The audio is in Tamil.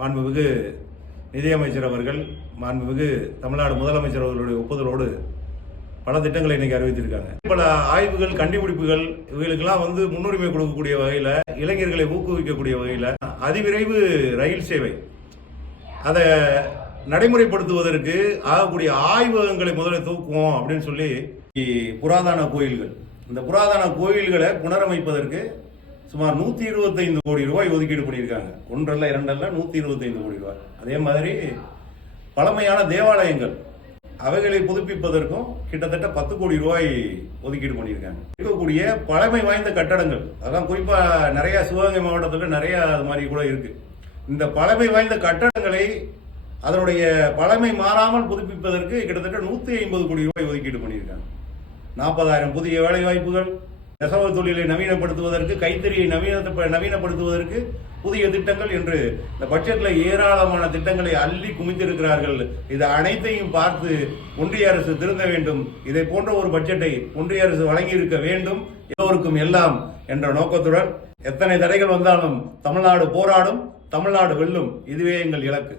மாண்புமிகு நிதியமைச்சர் அவர்கள், மாண்புமிகு தமிழ்நாடு முதலமைச்சர் அவர்களுடைய ஒப்புதலோடு பல திட்டங்களை இன்னைக்கு அறிவித்திருக்காங்க. பல ஆய்வுகள், கண்டுபிடிப்புகள் இவர்களுக்கெல்லாம் முன்னுரிமை கொடுக்கக்கூடிய வகையில், இளைஞர்களை ஊக்குவிக்கக்கூடிய வகையில் அதிவிரைவு ரயில் சேவை அதை நடைமுறைப்படுத்துவதற்கு ஆகக்கூடிய ஆய்வகங்களை முதல்ல தூக்குவோம் அப்படின்னு சொல்லி புராதன கோயில்கள், இந்த புராதன கோயில்களை புனரமைப்பதற்கு சுமார் 125 கோடி ரூபாய் ஒதுக்கீடு பண்ணியிருக்காங்க. ஒன்றல்ல இரண்டல்ல 125 கோடி ரூபாய். அதே மாதிரி பழமையான தேவாலயங்கள் அவைகளை புதுப்பிப்பதற்கும் கிட்டத்தட்ட 10 கோடி ரூபாய் ஒதுக்கீடு பண்ணியிருக்காங்க. இருக்கக்கூடிய பழமை வாய்ந்த கட்டடங்கள், அதெல்லாம் குறிப்பா நிறைய சிவகங்கை மாவட்டத்தில் நிறைய அது மாதிரி கூட இருக்கு. இந்த பழமை வாய்ந்த கட்டடங்களை அதனுடைய பழமை மாறாமல் புதுப்பிப்பதற்கு கிட்டத்தட்ட 150 கோடி ரூபாய் ஒதுக்கீடு பண்ணியிருக்காங்க. 40,000 புதிய வேலை வாய்ப்புகள், நெசவு தொழிலை நவீனப்படுத்துவதற்கு, கைத்தறியை நவீனப்படுத்துவதற்கு புதிய திட்டங்கள் என்று இந்த பட்ஜெட்ல ஏராளமான திட்டங்களை அள்ளி குமித்திருக்கிறார்கள். இது அனைத்தையும் பார்த்து ஒன்றிய அரசு திருந்த வேண்டும். இதை போன்ற ஒரு பட்ஜெட்டை ஒன்றிய அரசு வழங்கி இருக்க வேண்டும். எல்லோருக்கும் எல்லாம் என்ற நோக்கத்துடன் எத்தனை தடைகள் வந்தாலும் தமிழ்நாடு போராடும், தமிழ்நாடு வெல்லும். இதுவே எங்கள் இலக்கு.